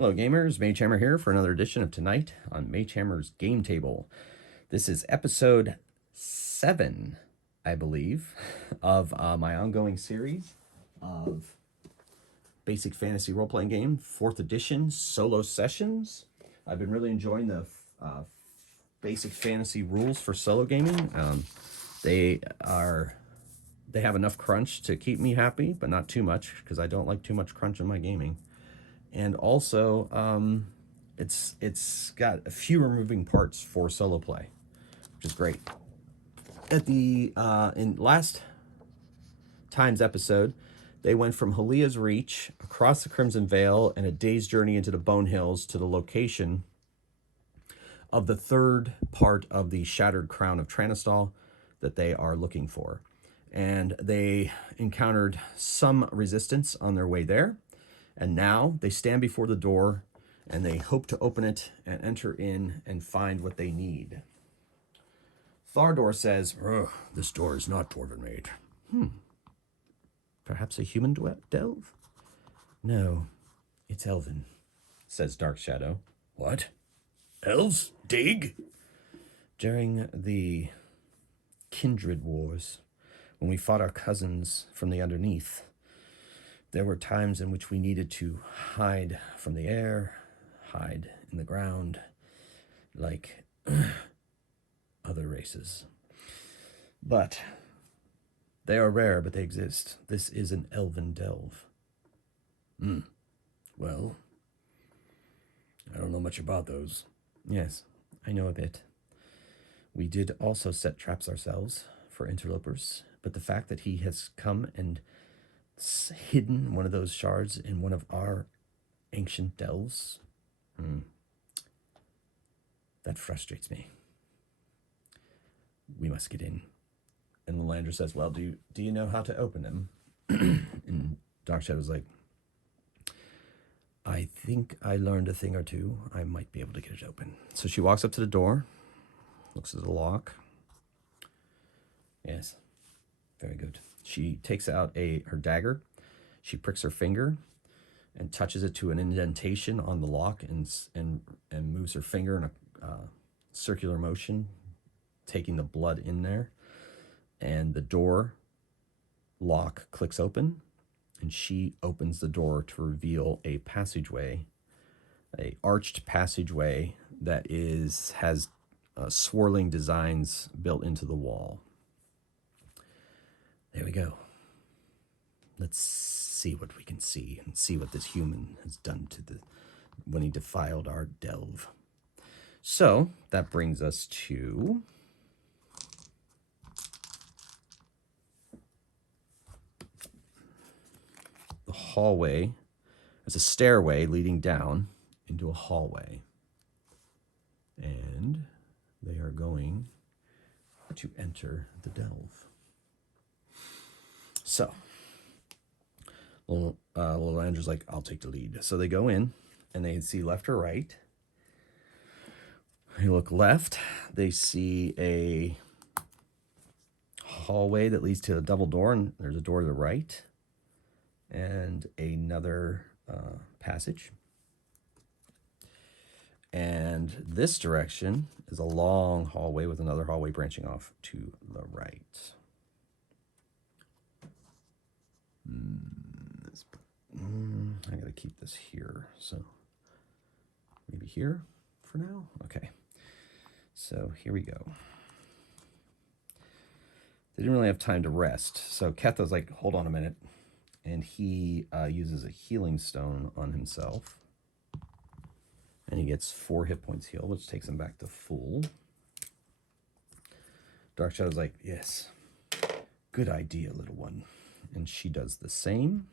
Hello gamers, Magehammer here for another edition of Tonight on Magehammer's Game Table. This is episode 7, I believe, of my ongoing series of basic fantasy role-playing game, 4th edition, solo sessions. I've been really enjoying the basic fantasy rules for solo gaming. They have enough crunch to keep me happy, but not too much, because I don't like too much crunch in my gaming. And also, it's got a fewer moving parts for solo play, which is great. At the in last time's episode, they went from Halia's Reach across the Crimson Vale and a day's journey into the Bone Hills to the location of the third part of the Shattered Crown of Tranistal that they are looking for. And they encountered some resistance on their way there. And now they stand before the door and they hope to open it and enter in and find what they need. Thardor says, "This door is not dwarven made. Perhaps a human delve? No, it's Elven," says Dark Shadow. "What? Elves dig?" During the Kindred Wars, when we fought our cousins from the underneath, there were times in which we needed to hide from the air, hide in the ground, like other races. But they are rare, but they exist. This is an elven delve. Well, I don't know much about those. Yes, I know a bit. We did also set traps ourselves for interlopers, but the fact that he has come and hidden one of those shards in one of our ancient delves, that frustrates me. We must get in. And Lalandra says, "Well, do you know how to open them?" And Dark Shadow's like, "I think I learned a thing or two. I might be able to get it open." So she walks up to the door, looks at the lock. Yes, very good. She takes out her dagger. She pricks her finger and touches it to an indentation on the lock and moves her finger in a circular motion, taking the blood in there. And the door lock clicks open, and she opens the door to reveal a passageway, a arched passageway that has swirling designs built into the wall. There we go. Let's see what we can see and see what this human has done when he defiled our delve. So that brings us to the hallway. There's a stairway leading down into a hallway. And they are going to enter the delve. So little Andrew's like, "I'll take the lead." So they go in, and they see left or right. They look left. They see a hallway that leads to a double door, and there's a door to the right, and another passage. And this direction is a long hallway with another hallway branching off to the right. I gotta keep this here, so maybe here for now. Okay, so here we go. They didn't really have time to rest, so Ketha's like, "Hold on a minute," and he uses a healing stone on himself, and he gets 4 hit points healed, which takes him back to full. Dark Shadow's like, "Yes, good idea, little one," and she does the same.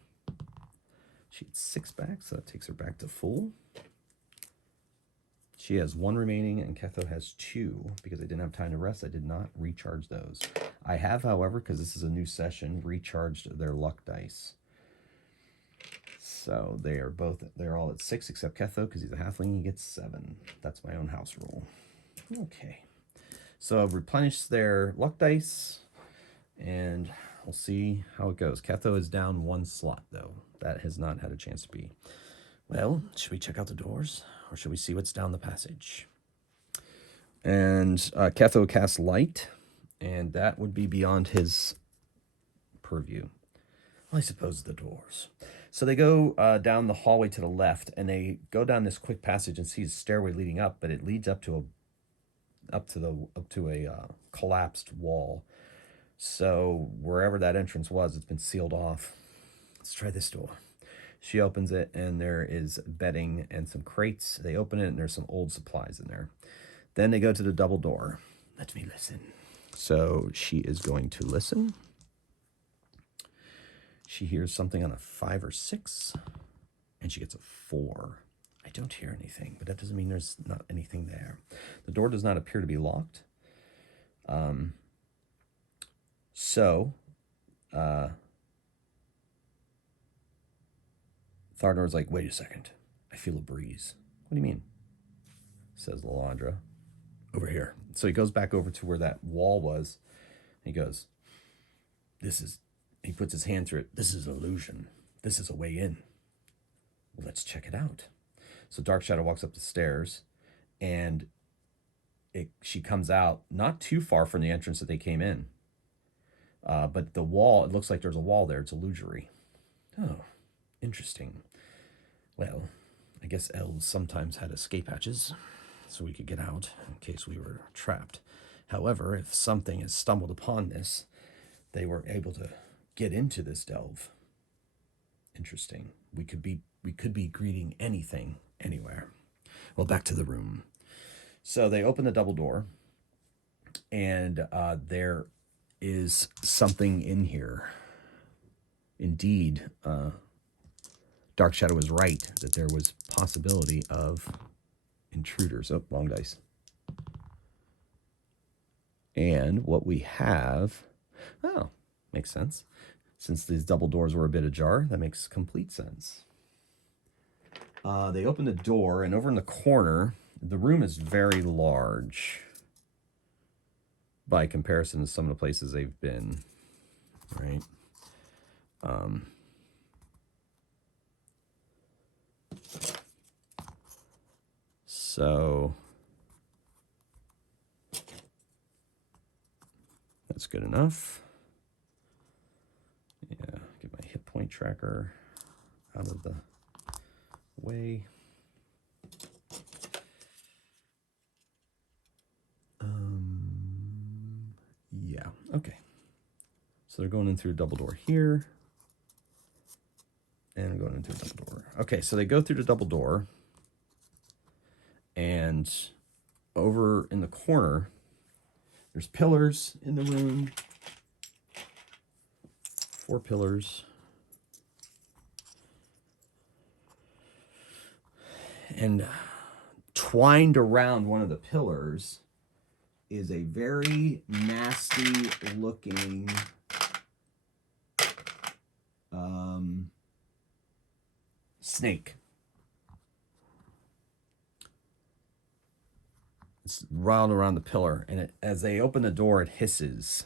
She gets 6 back, so that takes her back to full. She has 1 remaining, and Ketho has 2. Because I didn't have time to rest, I did not recharge those. I have, however, because this is a new session, recharged their luck dice. So they're all at 6 except Ketho, because he's a halfling, he gets 7. That's my own house rule. Okay. So I've replenished their luck dice, and we'll see how it goes. Ketho is down 1 slot, though. That has not had a chance to be. Well, should we check out the doors? Or should we see what's down the passage? And Ketho casts light, and that would be beyond his purview. Well, I suppose the doors. So they go down the hallway to the left, and they go down this quick passage and see a stairway leading up, but it leads up to a collapsed wall. So wherever that entrance was, it's been sealed off. Let's try this door. She opens it, and there is bedding and some crates. They open it, and there's some old supplies in there. Then they go to the double door. Let me listen. So she is going to listen. She hears something on a 5 or 6, and she gets a 4. I don't hear anything, but that doesn't mean there's not anything there. The door does not appear to be locked. Thardor's like, wait a second. I feel a breeze. What do you mean? Says Lalandra. Over here. So he goes back over to where that wall was. He goes, he puts his hand through it. This is an illusion. This is a way in. Well, let's check it out. So Dark Shadow walks up the stairs, and she comes out not too far from the entrance that they came in. But the wall, it looks like there's a wall there. It's illusory. Oh, interesting. Well, I guess elves sometimes had escape hatches, so we could get out in case we were trapped. However, if something has stumbled upon this, they were able to get into this delve. Interesting. We could be greeting anything, anywhere. Well, back to the room. So they open the double door, and there is something in here. Indeed, Dark Shadow was right that there was possibility of intruders. Oh, wrong dice. And what we have, makes sense. Since these double doors were a bit ajar, that makes complete sense. They open the door, and over in the corner, the room is very large by comparison to some of the places they've been, right? So that's good enough. Yeah, get my hit point tracker out of the way. Yeah, okay. So they're going in through a double door here. And going into a double door. Okay, so they go through the double door. And over in the corner, there's pillars in the room. 4 pillars. And twined around one of the pillars is a very nasty looking snake. It's round around the pillar, and as they open the door, it hisses.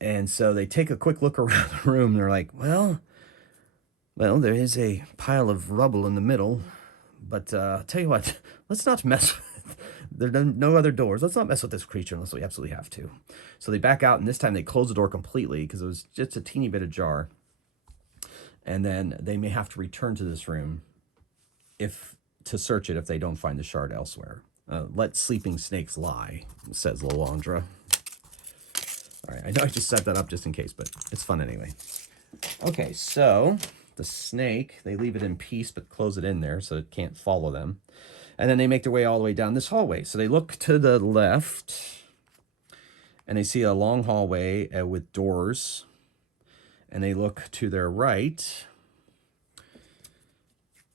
And so they take a quick look around the room. They're like, well, there is a pile of rubble in the middle, but tell you what, let's not mess with. There are no other doors. Let's not mess with this creature unless we absolutely have to. So they back out, and this time they close the door completely because it was just a teeny bit ajar. And then they may have to return to this room to search it if they don't find the shard elsewhere. Let sleeping snakes lie, says Lalandra. All right, I know I just set that up just in case, but it's fun anyway. Okay, so the snake, they leave it in peace, but close it in there so it can't follow them. And then they make their way all the way down this hallway. So they look to the left, and they see a long hallway with doors. And they look to their right,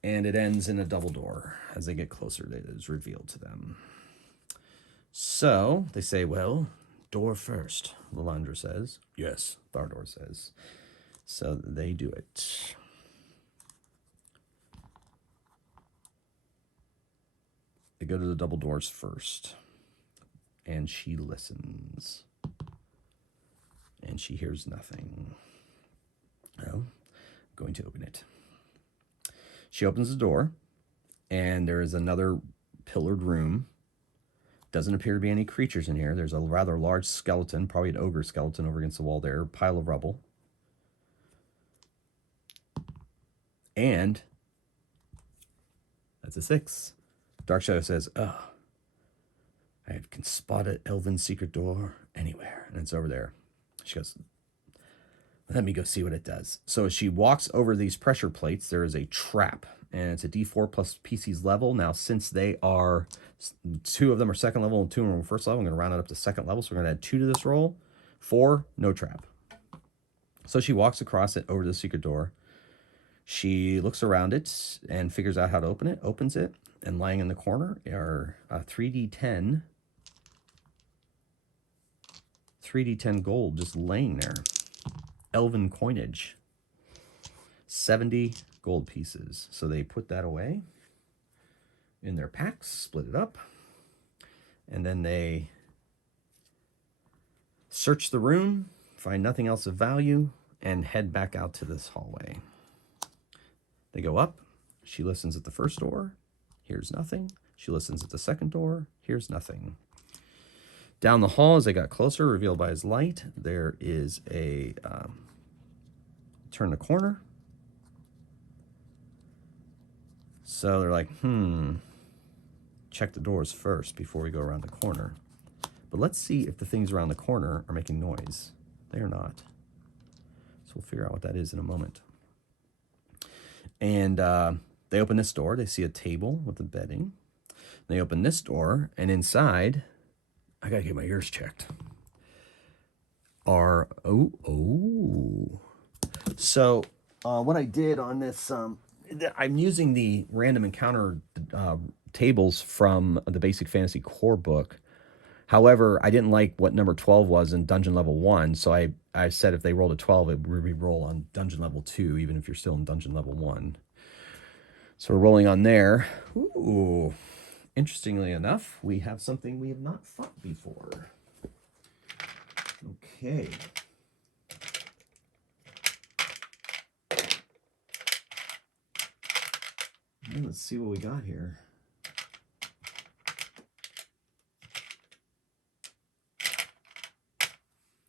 and it ends in a double door. As they get closer, it is revealed to them. So they say, well, door first, Lalandra says. Yes, Thardor says. So they do it. They go to the double doors first, and she listens. And she hears nothing. Well, I'm going to open it. She opens the door, and there is another pillared room. Doesn't appear to be any creatures in here. There's a rather large skeleton, probably an ogre skeleton over against the wall there, pile of rubble. And that's a 6. Dark Shadow says, oh, I can spot an elven secret door anywhere. And it's over there. She goes, let me go see what it does. So as she walks over these pressure plates, there is a trap. And it's a D4 plus PC's level. Now, since they are, 2 of them are second level and 2 of them are first level, I'm going to round it up to second level. So we're going to add 2 to this roll. 4, no trap. So she walks across it over to the secret door. She looks around it and figures out how to open it, opens it, and lying in the corner are 3d10 gold just laying there. Elven coinage. 70 gold pieces. So they put that away in their packs, split it up, and then they search the room, find nothing else of value, and head back out to this hallway. They go up. She listens at the first door, hears nothing. She listens at the second door, hears nothing. Down the hall, as they got closer, revealed by his light, there is a turn the corner. So they're like, check the doors first before we go around the corner. But let's see if the things around the corner are making noise. They are not. So we'll figure out what that is in a moment. And they open this door. They see a table with the bedding. They open this door, and inside, I gotta get my ears checked. So what I did on this, I'm using the random encounter tables from the Basic Fantasy Core book. However, I didn't like what number 12 was in dungeon level 1, so I said if they rolled a 12, it would re-roll on dungeon level 2, even if you're still in dungeon level 1. So we're rolling on there. Ooh. Interestingly enough, we have something we have not fought before. Okay. Let's see what we got here.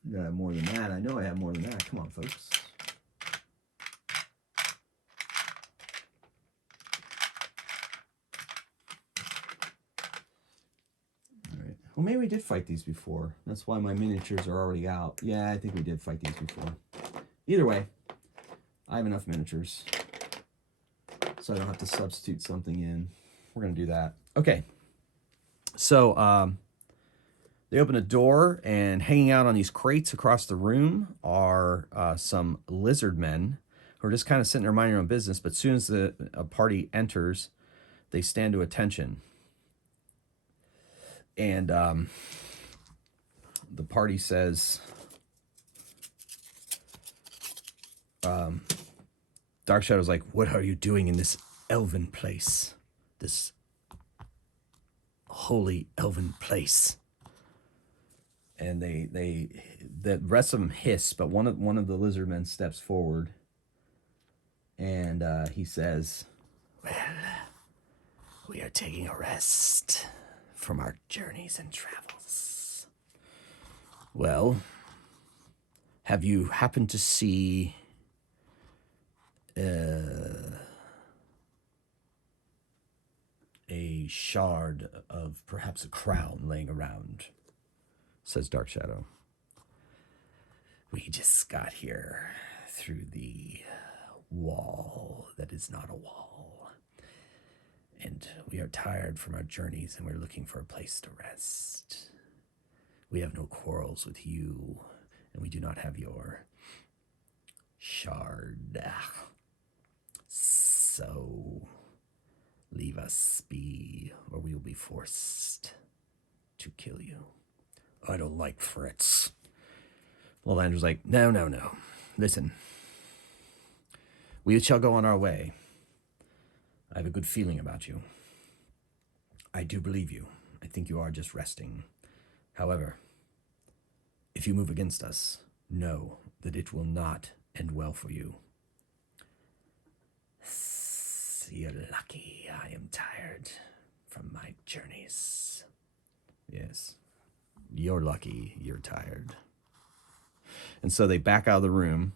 I gotta have more than that. I know I have more than that. Come on, folks. All right. Well, maybe we did fight these before. That's why my miniatures are already out. Yeah, I think we did fight these before. Either way, I have enough miniatures, so I don't have to substitute something in. We're going to do that. Okay. So they open a door, and hanging out on these crates across the room are some lizard men who are just kind of sitting there minding their own business. But as soon as a party enters, they stand to attention. And the party says, Dark Shadow's like, what are you doing in this elven place? This holy elven place. And the rest of them hiss, but one of the lizard men steps forward, and he says, well, we are taking a rest from our journeys and travels. Well, have you happened to see a shard of perhaps a crown laying around? Says Dark Shadow. We just got here through the wall that is not a wall. And we are tired from our journeys, and we're looking for a place to rest. We have no quarrels with you, and we do not have your shard. So leave us be, or we will be forced to kill you. I don't like threats. Well, Andrew's like, no. Listen, we shall go on our way. I have a good feeling about you. I do believe you. I think you are just resting. However, if you move against us, know that it will not end well for you. you're lucky. I am tired from my journeys. Yes, you're lucky. You're tired. And so they back out of the room,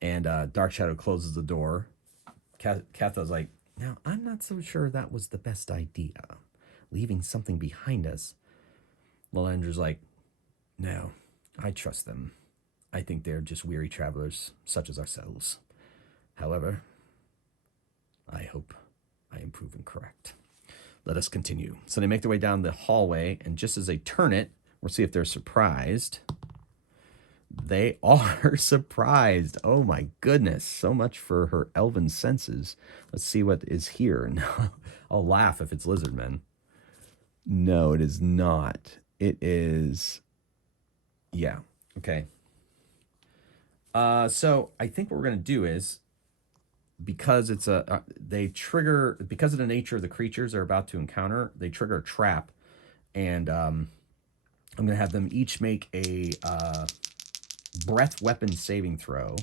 and Dark Shadow closes the door. Catho's like, now, I'm not so sure that was the best idea, leaving something behind us. Lalandra's like, no, I trust them. I think they're just weary travelers, such as ourselves. However, I hope I am proven correct. Let us continue. So they make their way down the hallway, and just as they turn it, we'll see if they're surprised. They are surprised. Oh my goodness. So much for her elven senses. Let's see what is here. No, I'll laugh if it's lizardmen. No, it is not. It is... yeah. Okay. So I think what we're going to do is, because it's they trigger, because of the nature of the creatures they're about to encounter, they trigger a trap. And I'm going to have them each make a... breath weapon saving throw.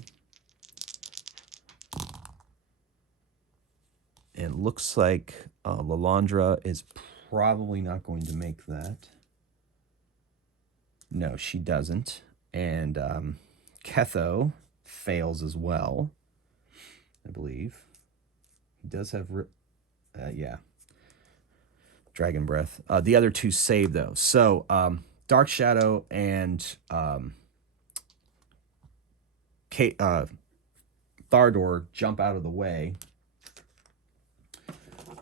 And it looks like Lalandra is probably not going to make that. No, she doesn't. And Ketho fails as well, I believe. He does have... yeah. Dragon breath. The other two save, though. So Dark Shadow and... Thardor jump out of the way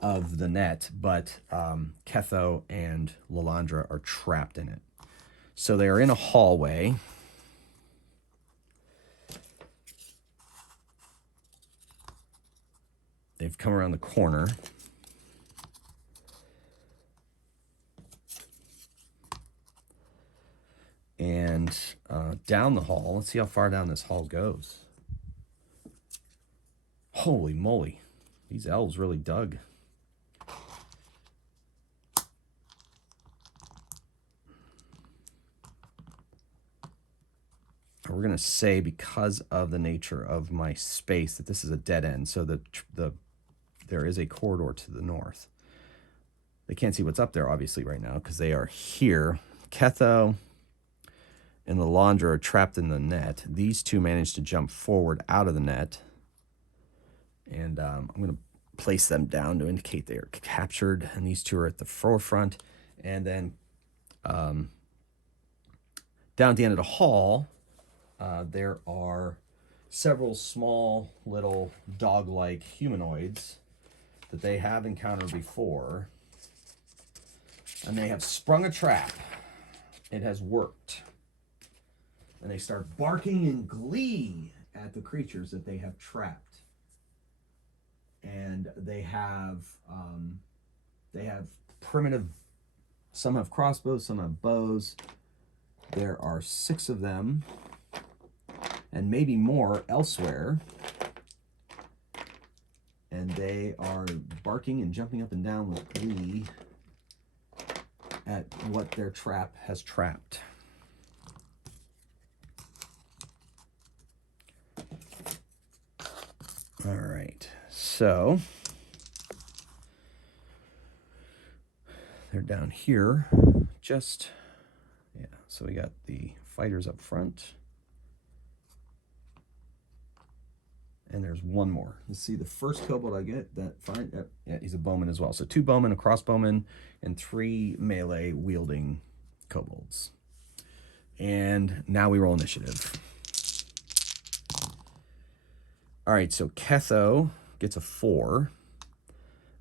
of the net, but Ketho and Lalandra are trapped in it. So they are in a hallway. They've come around the corner. And down the hall, let's see how far down this hall goes. Holy moly, these elves really dug. We're going to say, because of the nature of my space, that this is a dead end, so that there is a corridor to the north. They can't see what's up there, obviously, right now, because they are here. Ketho and Lalandra are trapped in the net. These two managed to jump forward out of the net. And I'm going to place them down to indicate they are captured. And these two are at the forefront. And then down at the end of the hall, there are several small little dog-like humanoids that they have encountered before. And they have sprung a trap. It has worked. And they start barking in glee at the creatures that they have trapped. And they have primitive, some have crossbows, some have bows. There are 6 of them, and maybe more elsewhere. And they are barking and jumping up and down with glee at what their trap has trapped. All right, so they're down here, just, yeah, so we got the fighters up front. And there's one more. Let's see, the first kobold I get, yeah, he's a bowman as well. So 2 bowmen, a crossbowman, and 3 melee wielding kobolds. And now we roll initiative. All right, so Ketho gets a 4,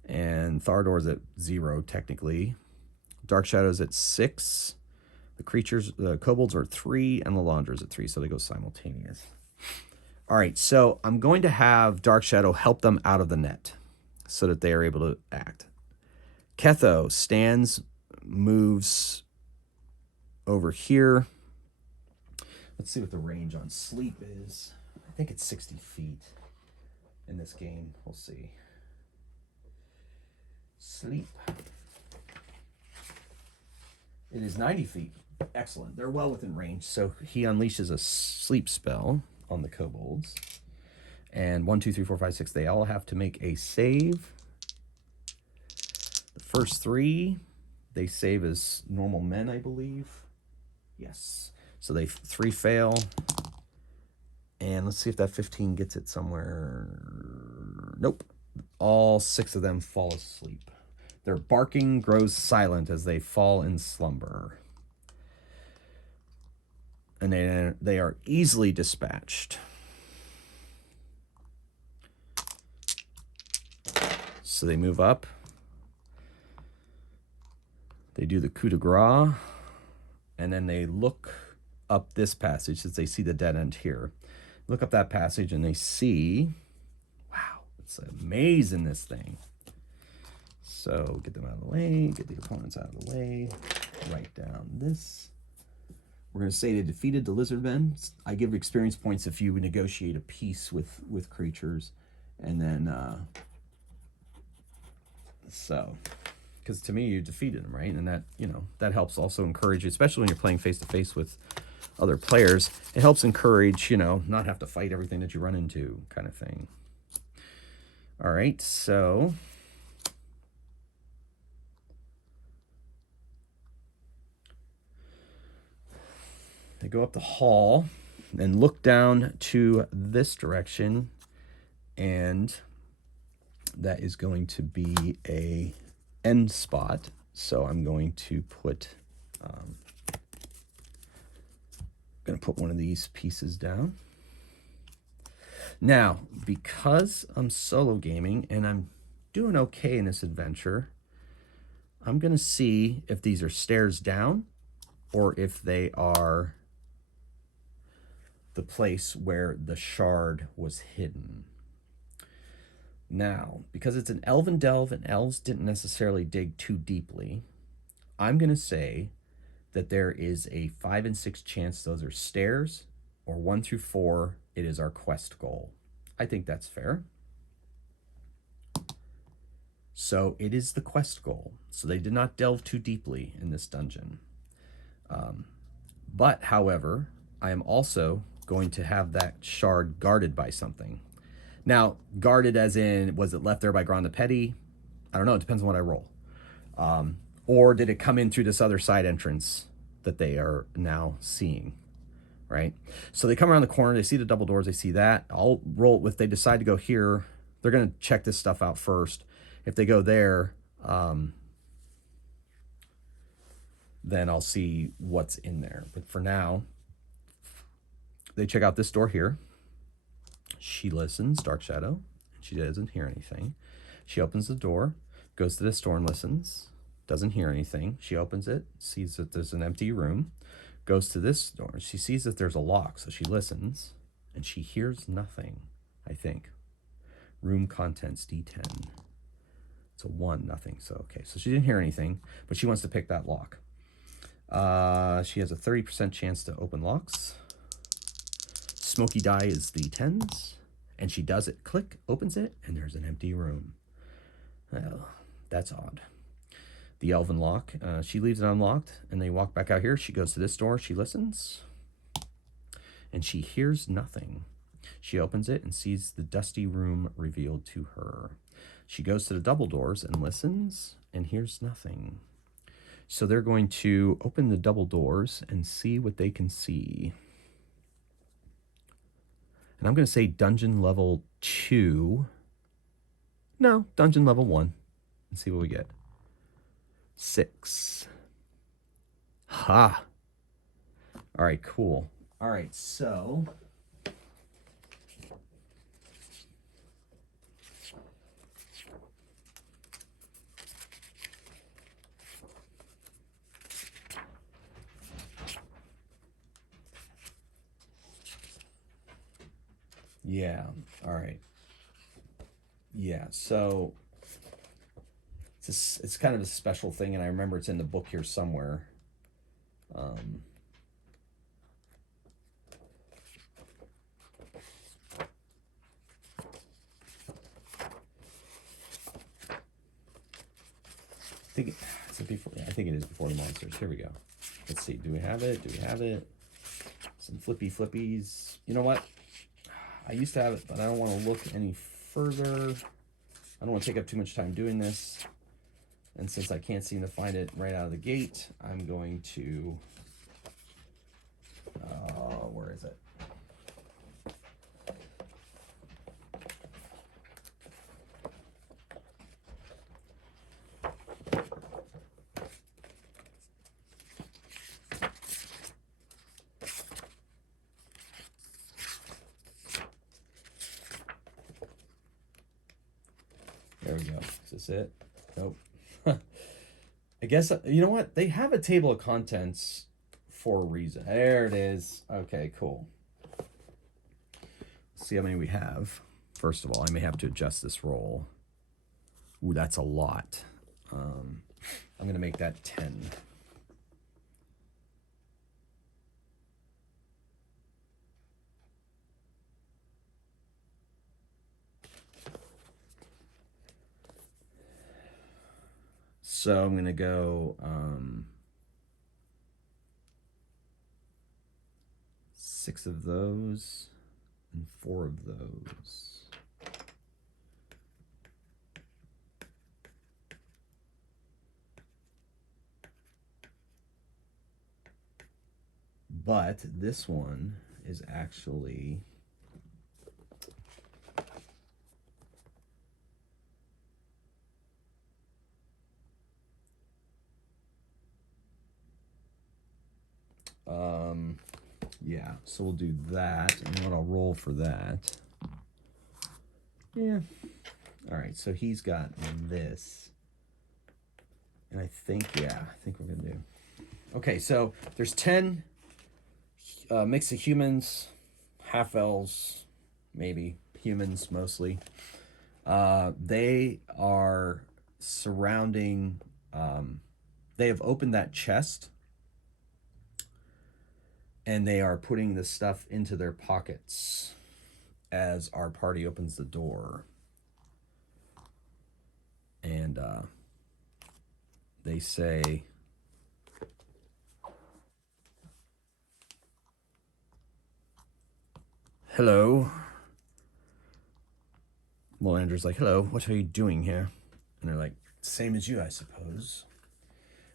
and Thardor's at 0, technically. Dark Shadow's at 6. The kobolds are 3, and Lalandra's at 3, so they go simultaneous. All right, so I'm going to have Dark Shadow help them out of the net so that they are able to act. Ketho moves over here. Let's see what the range on sleep is. I think it's 60 feet in this game. We'll see. Sleep. It is 90 feet. Excellent. They're well within range. So he unleashes a sleep spell on the kobolds. And 1, 2, 3, 4, 5, 6, they all have to make a save. The first 3, they save as normal men, I believe. Yes. So they 3 fail. And let's see if that 15 gets it somewhere. Nope. All 6 of them fall asleep. Their barking grows silent as they fall in slumber. And they are easily dispatched. So they move up. They do the coup de grace. And then they look up this passage since they see the dead end here. Look up that passage and they see, wow, it's amazing, this thing. So get them out of the way, get the opponents out of the way, write down this. We're going to say they defeated the lizardmen. I give experience points if you negotiate a peace with creatures. And then, so, because to me, you defeated them, right? And that, you know, that helps also encourage you, especially when you're playing face-to-face with other players. It helps encourage, you know, not have to fight everything that you run into, kind of thing. All right, so they go up the hall and look down to this direction, and that is going to be a end spot. So I'm going to put one of these pieces down. Now, because I'm solo gaming and I'm doing okay in this adventure, I'm going to see if these are stairs down or if they are the place where the shard was hidden. Now, because it's an elven delve and elves didn't necessarily dig too deeply, I'm going to say that there is a 5 and 6 chance those are stairs, or 1 through 4, it is our quest goal. I think that's fair. So it is the quest goal. So they did not delve too deeply in this dungeon. But, however, I am also going to have that shard guarded by something. Now, guarded as in, was it left there by Grand the Petty? I don't know. It depends on what I roll. Or did it come in through this other side entrance that they are now seeing, right? So they come around the corner. They see the double doors. They see that. I'll roll. If they decide to go here, they're going to check this stuff out first. If they go there, then I'll see what's in there. But for now, they check out this door here. She listens, Dark Shadow. She doesn't hear anything. She opens the door, goes to this door and listens. Doesn't hear anything. She opens it, sees that there's an empty room, goes to this door. She sees that there's a lock, so she listens, and she hears nothing, I think. Room contents, D10. It's a 1, nothing. So, okay. So she didn't hear anything, but she wants to pick that lock. She has a 30% chance to open locks. Smoky die is the 10s, and she does it. Click, opens it, and there's an empty room. Well, that's odd. The elven lock, she leaves it unlocked, and they walk back out here. She goes to this door, she listens, and she hears nothing. She opens it and sees the dusty room revealed to her. She goes to the double doors and listens and hears nothing. So they're going to open the double doors and see what they can see. And I'm going to say dungeon level 2. No, dungeon level 1. And see what we get. 6. Ha! All right, cool. All right, so yeah, all right. Yeah, so it's kind of a special thing, and I remember it's in the book here somewhere. I think is it before? Yeah, I think it is before the monsters. Here we go. Let's see. Do we have it? Do we have it? Some flippies. You know what? I used to have it, but I don't want to look any further. I don't want to take up too much time doing this. And since I can't seem to find it right out of the gate, I'm going to... where is it? There we go. Is this it? Nope. I guess, you know what? They have a table of contents for a reason. There it is. Okay, cool. Let's see how many we have. First of all, I may have to adjust this roll. Ooh, that's a lot. I'm going to make that 10. So I'm going to go 6 of those and 4 of those. But this one is actually... yeah, so we'll do that, and then I'll roll for that. Yeah. All right, so he's got this. And I think we're going to do... Okay, so there's 10 mix of humans, half-elves, maybe, humans mostly. They are surrounding... they have opened that chest, and they are putting the stuff into their pockets as our party opens the door. And they say, "Hello." Melander's like, "Hello, what are you doing here?" And they're like, "Same as you, I suppose.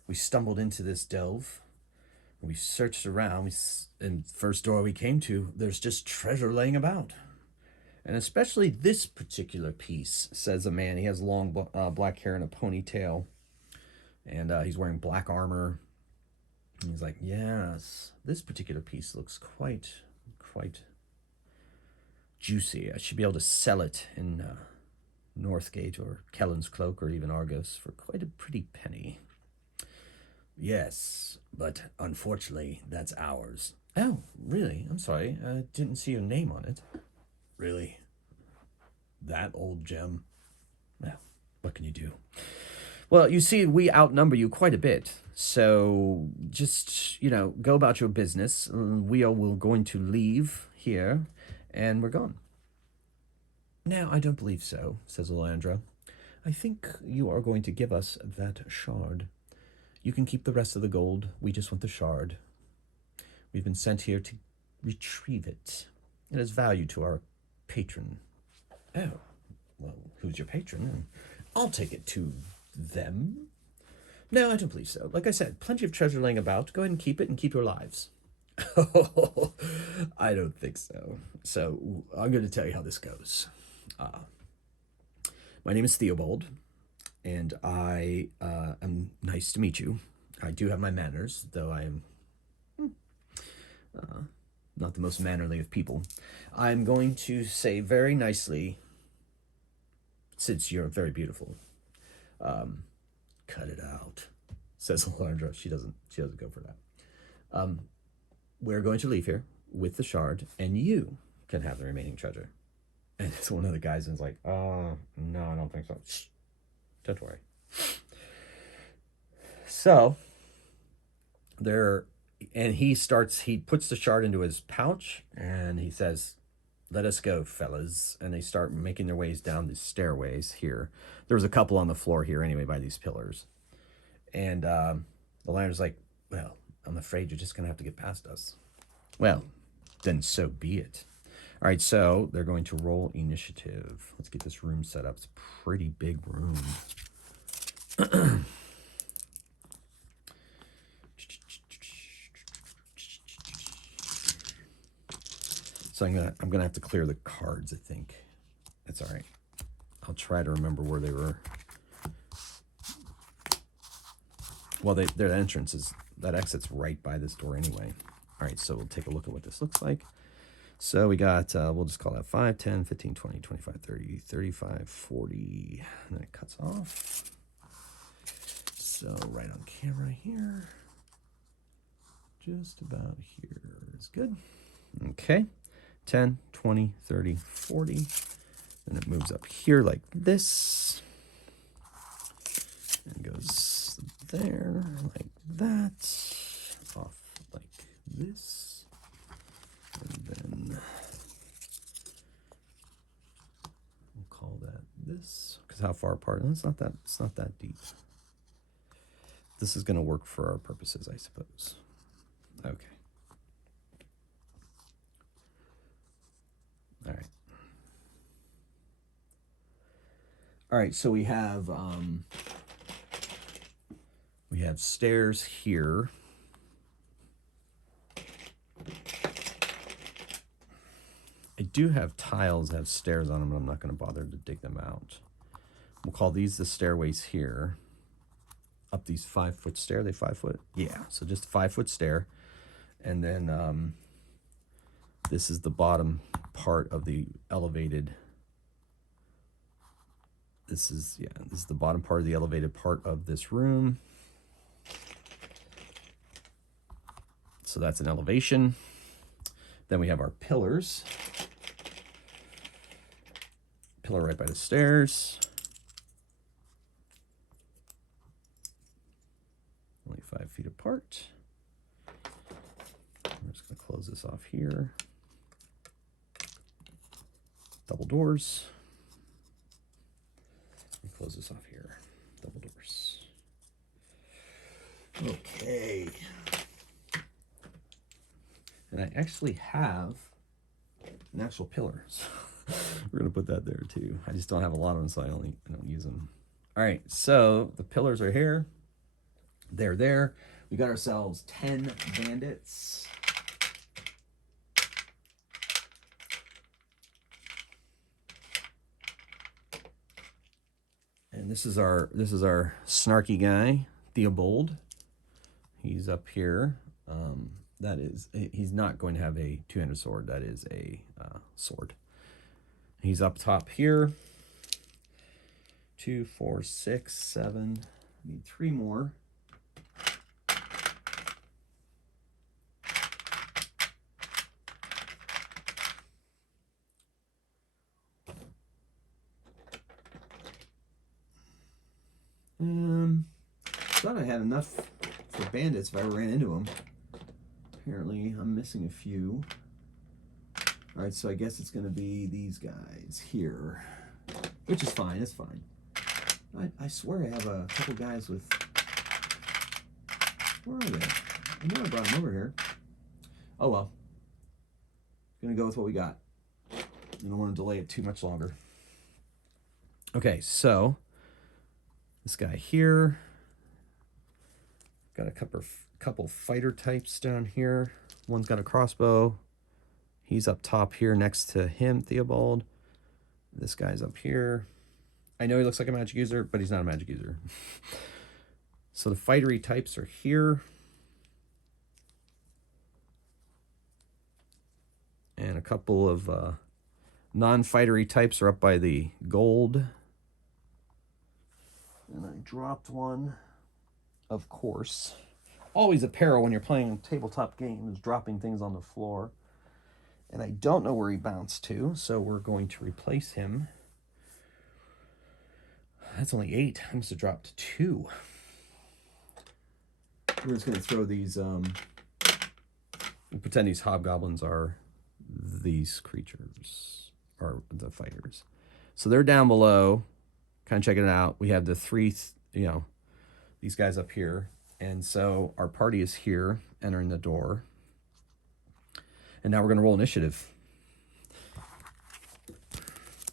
We stumbled into this delve. We searched around, and first door we came to, there's just treasure laying about. And especially this particular piece," says a man. He has long black hair and a ponytail. And he's wearing black armor. And he's like, "Yes, this particular piece looks quite juicy. I should be able to sell it in Northgate or Kellen's Cloak or even Argos for quite a pretty penny." "Yes, but unfortunately, that's ours." "Oh, really? I'm sorry. I didn't see your name on it." "Really? That old gem? Well, what can you do?" "Well, you see, we outnumber you quite a bit. So just, go about your business. We are going to leave here, and we're gone." "No, I don't believe so," says Alandra. "I think you are going to give us that shard. You can keep the rest of the gold. We just want the shard. We've been sent here to retrieve it. It has value to our patron." "Oh, well, who's your patron? I'll take it to them." "No, I don't believe so. Like I said, plenty of treasure laying about. Go ahead and keep it and keep your lives." "Oh, I don't think so. So I'm going to tell you how this goes. My name is Theobald, and I am nice to meet you. I do have my manners, though I am not the most mannerly of people. I'm going to say very nicely, since you're very beautiful, cut it out," says Alandra. She doesn't go for that. "We're going to leave here with the shard, and you can have the remaining treasure." And it's one of the guys is like, "No, I don't think so." "Shh, don't worry." So he puts the shard into his pouch, and he says, "Let us go, fellas." And they start making their ways down the stairways here. There was a couple on the floor here anyway by these pillars. And the Lander's like, "Well, I'm afraid you're just going to have to get past us." "Well, then so be it. All right, so they're going to roll initiative. Let's get this room set up. It's a pretty big room. So I'm gonna have to clear the cards, I think. That's all right. I'll try to remember where they were. Well, their entrance is, that exit's right by this door anyway. All right, so we'll take a look at what this looks like. So we got, we'll just call that 5, 10, 15, 20, 25, 30, 35, 40, and then it cuts off. So right on camera here, just about here is good. Okay, 10, 20, 30, 40. Then it moves up here like this. And goes there like that. Off like this. And then we'll call that this. Because how far apart? It's not that deep. This is going to work for our purposes, I suppose. Okay. All right. All right, so we have stairs here. I do have tiles that have stairs on them, but I'm not going to bother to dig them out. We'll call these the stairways here. Up these 5-foot stair. Are they 5 foot? Yeah, so just a 5-foot stair. And then this is the bottom part of the elevated. This is the bottom part of the elevated part of this room. So that's an elevation. Then we have our pillars. Pillar right by the stairs. Only 5 feet apart. I'm just going to close this off here. Double doors. And close this off here. Double doors. Okay. And I actually have an actual pillar. So we're going to put that there too. I just don't have a lot of them, so I don't use them. All right, so the pillars are here. They're there. We got ourselves 10 bandits. And this is our snarky guy, Theobald. He's up here. He's not going to have a two-handed sword. That is a sword. He's up top here. 2, 4, 6, 7. Need 3 more. Thought I had enough for bandits if I ran into them. Apparently, I'm missing a few. All right, so I guess it's going to be these guys here, which is fine. It's fine. I swear I have a couple guys with. Where are they? I know I brought them over here. Oh well. Gonna go with what we got. I don't want to delay it too much longer. Okay, so this guy here. Got a couple fighter types down here. One's got a crossbow. He's up top here next to him, Theobald. This guy's up here. I know he looks like a magic user, but he's not a magic user. So the fightery types are here. And a couple of non-fightery types are up by the gold. And I dropped one, of course. Always a peril when you're playing tabletop games, dropping things on the floor. And I don't know where he bounced to, so we're going to replace him. That's only 8. I must have dropped 2. We're just going to throw these, we'll pretend these hobgoblins are these creatures, or the fighters. So they're down below, kind of checking it out. We have the 3, these guys up here. And so our party is here, entering the door. And now we're going to roll initiative.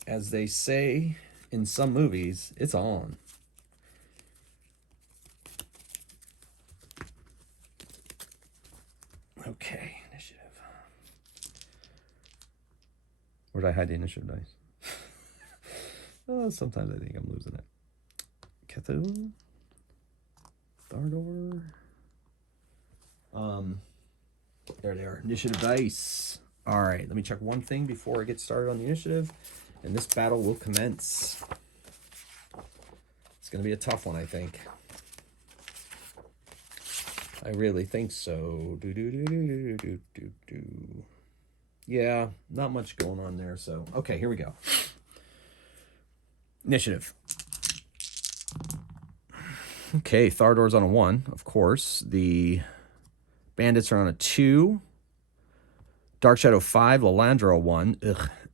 as they say in some movies, it's on. Okay, initiative. Where did I hide the initiative dice? Oh, sometimes I think I'm losing it. Kethu. Thardor. There they are. Initiative dice. All right, let me check one thing before I get started on the initiative, and this battle will commence. It's going to be a tough one, I think. I really think so. Yeah, not much going on there. So, okay, here we go. Initiative. Okay, Thardor's on a 1, of course. The bandits are on a 2. Dark Shadow 5, Lalandra a 1,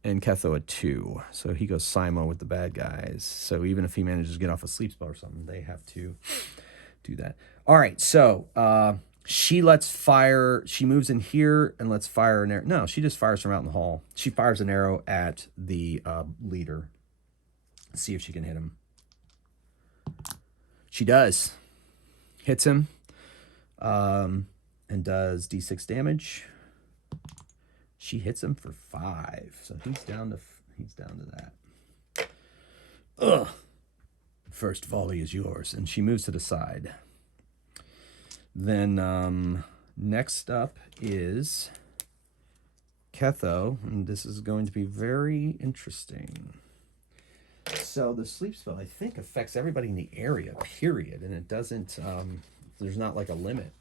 and Ketho a 2. So he goes Simo with the bad guys. So even if he manages to get off a sleep spell or something, they have to do that. All right, so she lets fire. She moves in here and lets fire an arrow. No, she just fires from out in the hall. She fires an arrow at the leader. See if she can hit him. She does. Hits him. And does d6 damage. She hits him for 5. So he's down to that. Ugh. First volley is yours. And she moves to the side. Then next up is Ketho. And this is going to be very interesting. So the sleep spell, I think, affects everybody in the area, period. And it doesn't, there's not like a limit.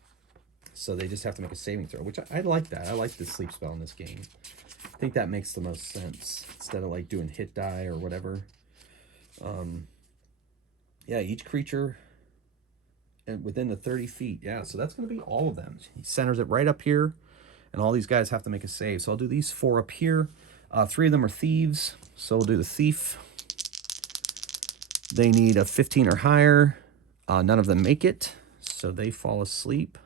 So they just have to make a saving throw, which I like that. I like the sleep spell in this game. I think that makes the most sense instead of like doing hit die or whatever. Yeah, each creature within the 30 feet. Yeah, so that's going to be all of them. He centers it right up here, and all these guys have to make a save. So I'll do these 4 up here. 3 of them are thieves, so we'll do the thief. They need a 15 or higher. None of them make it, so they fall asleep.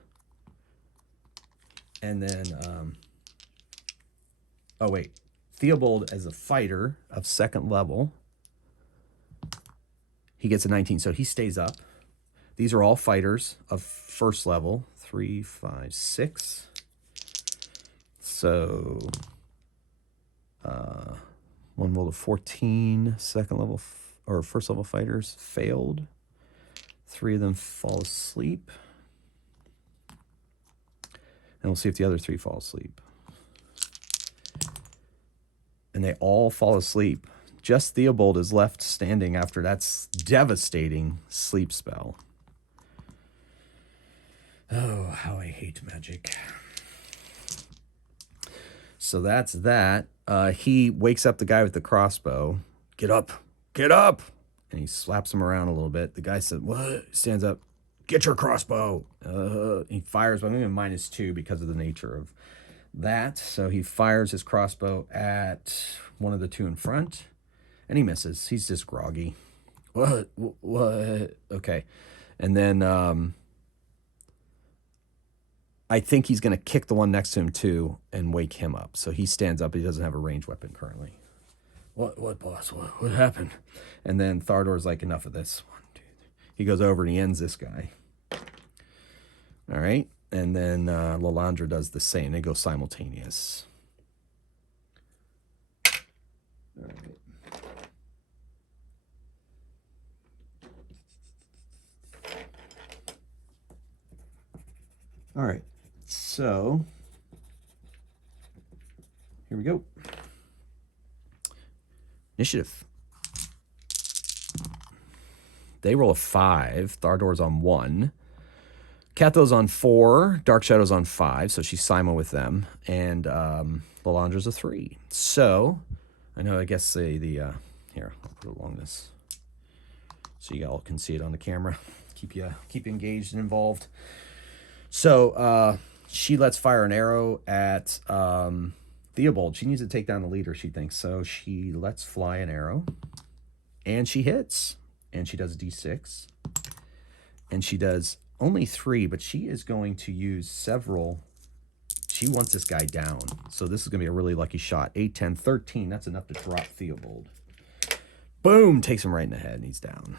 And then, oh wait, Theobald as a fighter of 2nd level, he gets a 19, so he stays up. These are all fighters of 1st level, 3, 5, 6. So, one rolled a 14, 2nd level or 1st level fighters failed. 3 of them fall asleep. And we'll see if the other 3 fall asleep. And they all fall asleep. Just Theobald is left standing after that devastating sleep spell. Oh, how I hate magic. So that's that. He wakes up the guy with the crossbow. Get up, get up. And he slaps him around a little bit. The guy said, what? Stands up. Get your crossbow. He fires, but I'm going to -2 because of the nature of that. So he fires his crossbow at one of the 2 in front, and he misses. He's just groggy. What? Okay. And then I think he's going to kick the one next to him too and wake him up. So he stands up. He doesn't have a ranged weapon currently. What, boss? What happened? And then Thardor's like, enough of this. 1, 2, 3. He goes over and he ends this guy. All right. And then Lalandra does the same. They go simultaneous. All right. All right. So here we go. Initiative. They roll a 5. Thardor's on 1. Ketho's on 4. Dark Shadow's on 5. So she's Simo with them. And Lalandra's a 3. So I know, I guess here, I'll put it along this so you all can see it on the camera. Keep you engaged and involved. So she lets fire an arrow at Theobald. She needs to take down the leader, she thinks. So she lets fly an arrow, and she hits. And she does a d6. And she does only 3, but she is going to use several. She wants this guy down. So this is going to be a really lucky shot. 8, 10, 13. That's enough to drop Theobald. Boom! Takes him right in the head, and he's down.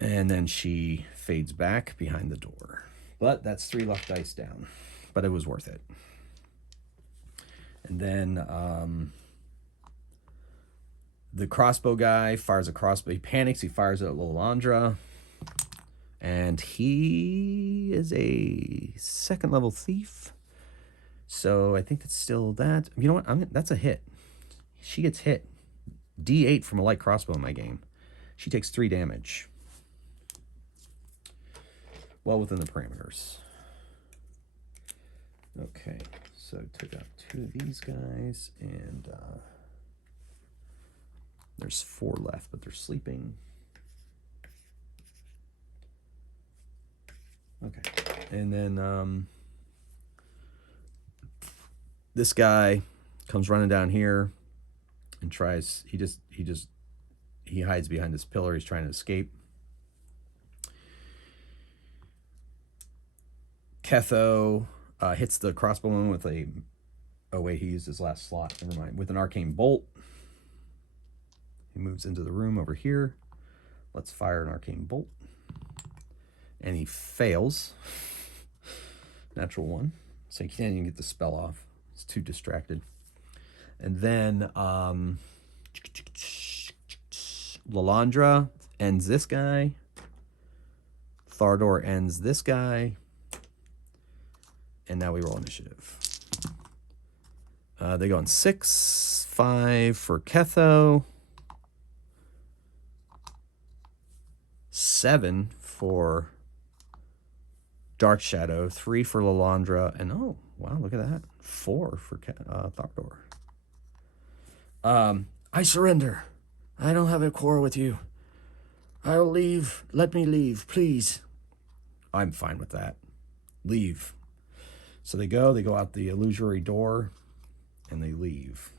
And then she fades back behind the door. But that's 3 luck dice down. But it was worth it. And then the crossbow guy fires a crossbow. He panics. He fires at Lalandra. And he is a 2nd level thief. So I think that's still that. You know what? That's a hit. She gets hit. D8 from a light crossbow in my game. She takes 3 damage. Well within the parameters. Okay, so took out 2 of these guys, and there's 4 left, but they're sleeping. Okay, and then this guy comes running down here and tries. He hides behind this pillar. He's trying to escape. Ketho hits the crossbowman with a... Oh, wait, he used his last slot. Never mind. With an arcane bolt. He moves into the room over here. Let's fire an arcane bolt. And he fails. Natural 1. So he can't even get the spell off. He's too distracted. And then Lalandra ends this guy. Thardor ends this guy. And now we roll initiative. They go on 6, 5 for Ketho, 7 for Dark Shadow, 3 for Lalandra, and oh, wow, look at that, 4 for Thardor. I surrender. I don't have a quarrel with you. I'll leave. Let me leave, please. I'm fine with that. Leave. So they go out the illusory door, and they leave.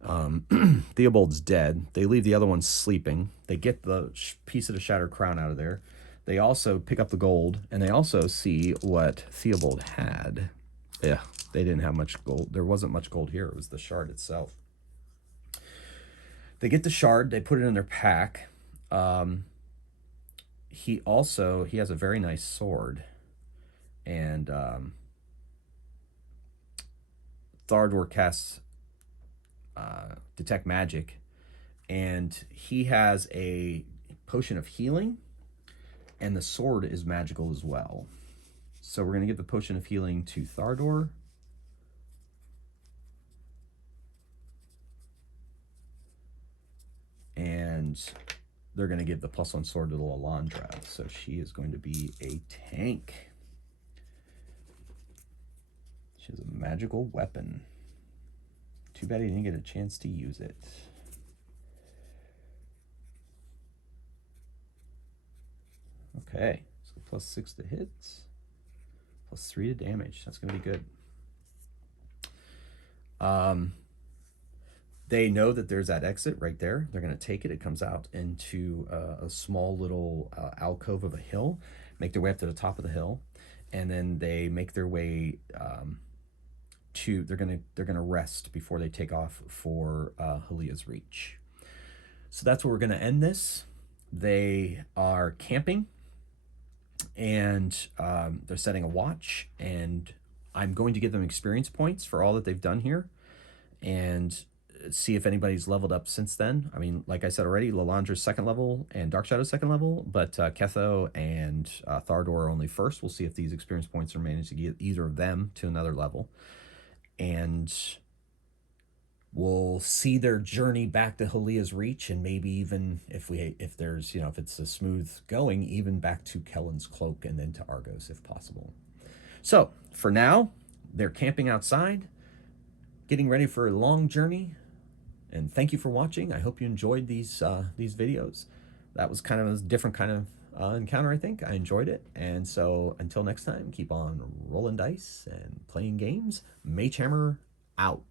Theobald's dead. They leave the other one sleeping. They get the piece of the Shattered Crown out of there. They also pick up the gold, and they also see what Theobald had. Yeah, they didn't have much gold. There wasn't much gold here. It was the shard itself. They get the shard. They put it in their pack. He has a very nice sword. And Thardor casts Detect Magic, and he has a potion of healing, and the sword is magical as well. So we're going to give the potion of healing to Thardor. And they're going to give the +1 sword to Lalandra. So she is going to be a tank. She has a magical weapon. Too bad he didn't get a chance to use it. Okay, so +6 to hits, +3 to damage. That's going to be good. They know that there's that exit right there. They're going to take it. It comes out into a small little alcove of a hill, make their way up to the top of the hill, and then they make their way they're gonna rest before they take off for Halia's Reach. So that's where we're gonna end this. They are camping, and they're setting a watch, and I'm going to give them experience points for all that they've done here, and see if anybody's leveled up since then. I mean, like I said already, Lalandra's 2nd level and Dark Shadow's 2nd level, but Ketho and Thardor are only 1st. We'll see if these experience points are managed to get either of them to another level. And we'll see their journey back to Halia's Reach, and maybe even if there's, if it's a smooth going, even back to Kellen's Cloak and then to Argos if possible. So for now, they're camping outside, getting ready for a long journey. And thank you for watching. I hope you enjoyed these videos. That was kind of a different kind of encounter, I think. I enjoyed it. And so until next time, keep on rolling dice and playing games. Magehammer out.